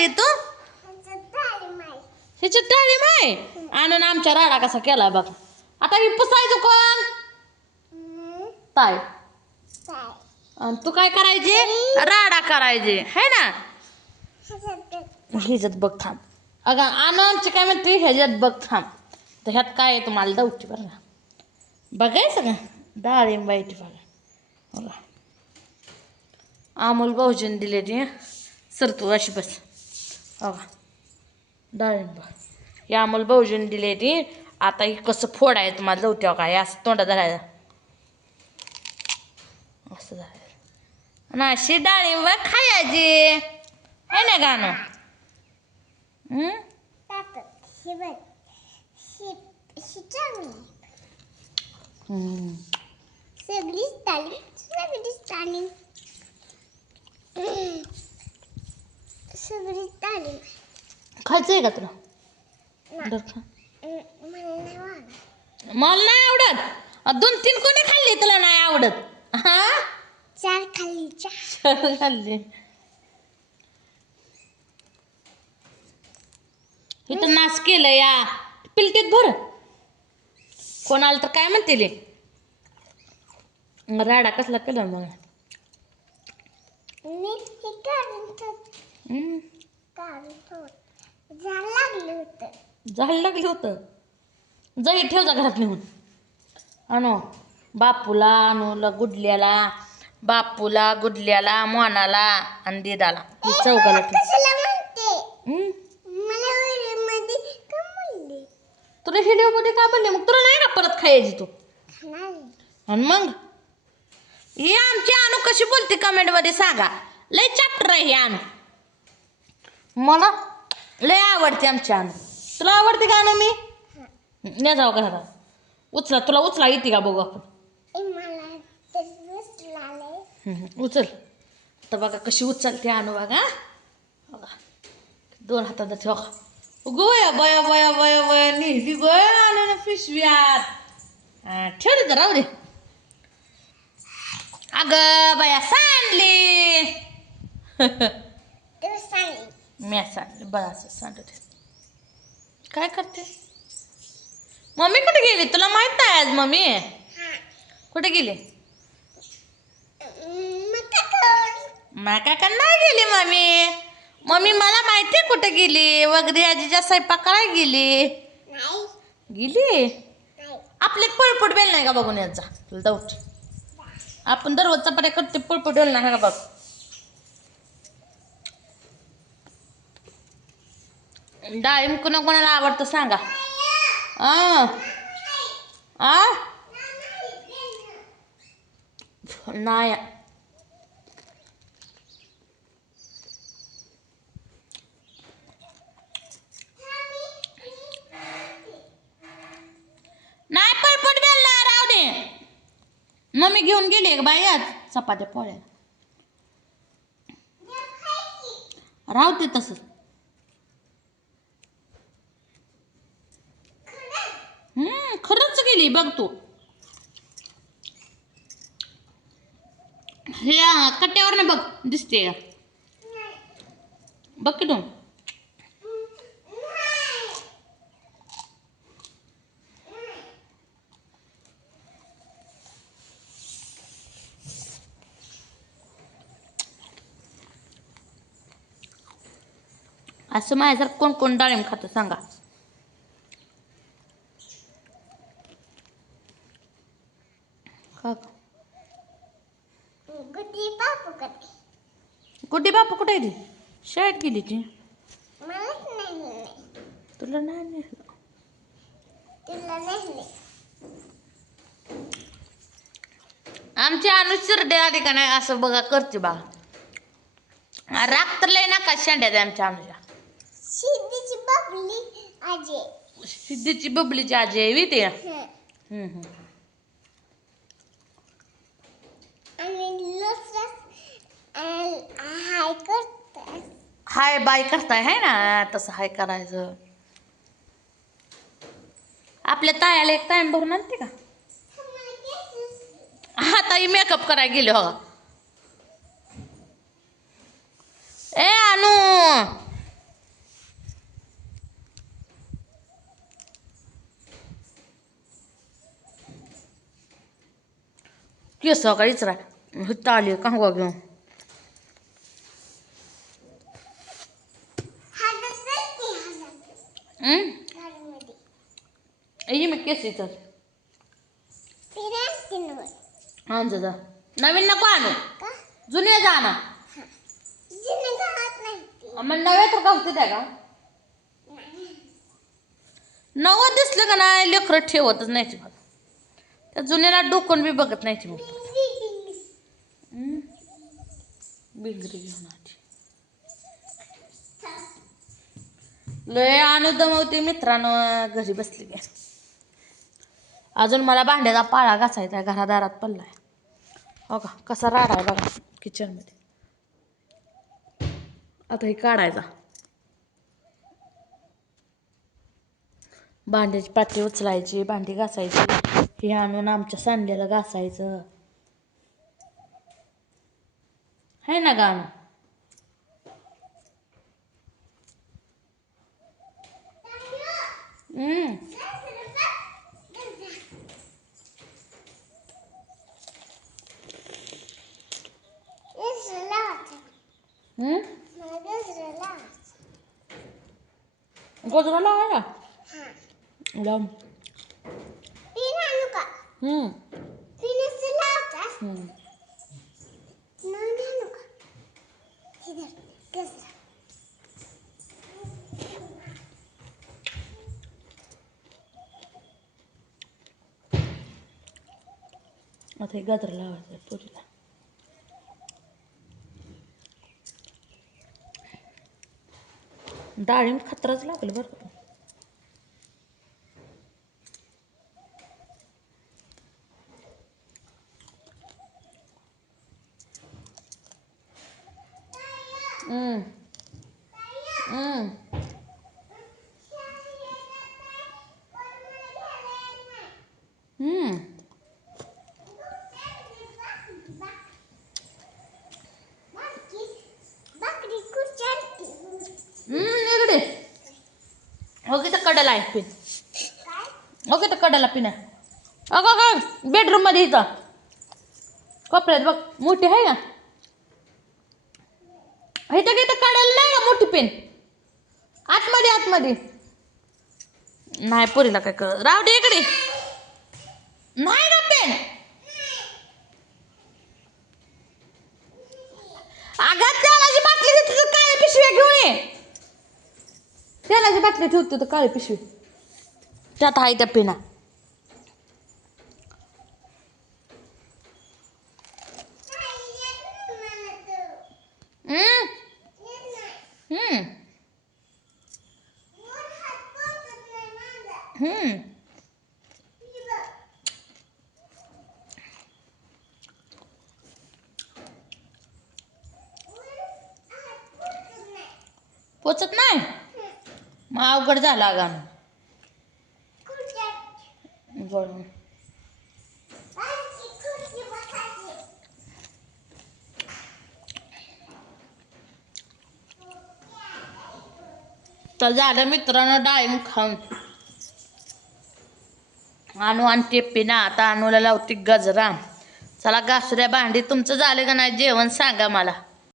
खाल्ली तू ह्याच्यात डाळिंब आहे आणून आमच्या राडा कसा केलाय बघ आता ही पुसायचं कोण ताय आणि तू काय करायचे राडा करायचे है ना ह्याच्यात बघ थांब अगं आणू आमची काय म्हणते ह्याच्यात बघ थांब तर ह्यात काय आहे तुम्हाला दावती बरं ना बघायचं का डाळिंब आहे ती बघा अमोल भाऊजीने दिले ती सर तू अशी बस बघा डाळिंब हे अमोल भाऊजीने दिले ती आता ही कसं फोड आहे तुम्हाला जाऊत्या काय असं तोंडात धरायचं असं झालं ना अशी डाळिंब खायची आहे ना गाणं खायचं आहे का तुला मला नाही आवडत 2-3 कोणी खाल्ली तुला नाही आवडत हा 4 खाल्ली 4 खाल्ली इथं नाश केलं या पिलटीत भर कोणाला तर काय म्हणते राडा कसला केला मग झाड लागलं होतं जरी ठेव जा घरात नेऊन आणू बापूला गुडल्याला बापूला गुडल्याला मोनाला आणि दिदाला चौकाला तुला व्हिडिओ मध्ये काय म्हणले मग तुला नाही ना परत खायची तू आणि मग ही आमची आणू कशी बोलते कमेंट मध्ये सांगा लय चॅप्टर आहे ही आणू मला लय आवडते आमची आणू तुला आवडते का आणू मी नाही जाऊ का दादा उचला तुला उचला येते का बघू आपण उचल तर बघा कशी उचलते आणू बघा बघा 2 हातात ठेवा गोया बया बया बया बया नेहली गोया आणून पिशव्यात ठेवली तर राहू दे अगं बया सांडली मी सांडली बरं सांडते काय करते मम्मी कुठे गेली तुला माहित नाही आज मम्मी कुठे गेली काका नाही गेली मम्मी मला माहिती आहे कुठे गेली वगैरे आजीच्या स्वयंपाकाला गेली गेली आपले पळपट बेल नाही का बघून यात जा तुला दाऊट आपण दररोज चपात्या करते पळपट बेल नाही का बघ डाळिंब कोणाला आवडतं सांगा नाही नाही पळपट बेलला राहू दे मम्मी घेऊन गेली एक बाई आज चपात्या पोळ्या राहू दे तसंच खरंच गेली बघ तू हे कट्ट्यावर ना बघ दिसते बघ की तू असं माझ्यासारखं कोण कोण डाळिंब खातं सांगा गुड्डी बापू कुठे आहे ती शाळेत गेली ती तुला नाही नेलं आमची अनुसरडे आली का नाही असं बघा करते बा राग तर लय नका शेंड्या आमच्या अनुजा सिद्धीची बबलीची आजी आहे ते हाय बाय करताय है ना तसं हाय करायचं आपल्या तायाला एक टाइम भरून आणते का हा ताई मेकअप करायला गेले हो ए अनु केस का इचरा हिथं आली कांगवा घेऊन ये मी केस इचर आण जा नवीन नको आणू जुने जा ना मग नव्या तर गावते त्या का नवं दिसलं का नाही लेकरं ठेवतच नाही मग त्या जुन्याला डोकून बी बघत नाही मग बिंगरी घेऊन आली लय आणू दमवते मित्रांनो घरी बसली की अजून मला भांड्याचा पाळा घासायचा घरादारात पडलाय हो का कसा राडा आहे बघा किचनमध्ये आता हे काढायचा भांड्याची पाटी उचलायची भांडी घासायची हे आणून आमच्या सांड्याला घासायचं है ना गाणं गजरा लावायला लावून आता हे गजरा लावायचं पुरीला डाळिंब खतरच लागलं बरं का इकडे ओके तर कडाला आहे पिन ओके तर कडाला पिन आहे अगं का बेडरूम मध्ये इथं कपड्यात बघ मोठी आहे का इथं काही तर कडायला नाही का मोठी पेन आतमध्ये नाही पोरीला काय कळ राव दे इकडे नाही ना पेन आघात तेलाची बाटली देते तर काळी पिशवी घेऊन ये तेलाची बाटली ठेवतो तर काळी पिशवी त्यात आहे त्या पेना पोचत नाही मग अवघड झाला गाणं बरं तर झालं मित्रांनो डाळिंब खाऊन आणू आणते पिना आता आणूला लावते गजरा चला घासुऱ्या भांडी तुमचं झालं का नाही जेवण सांगा मला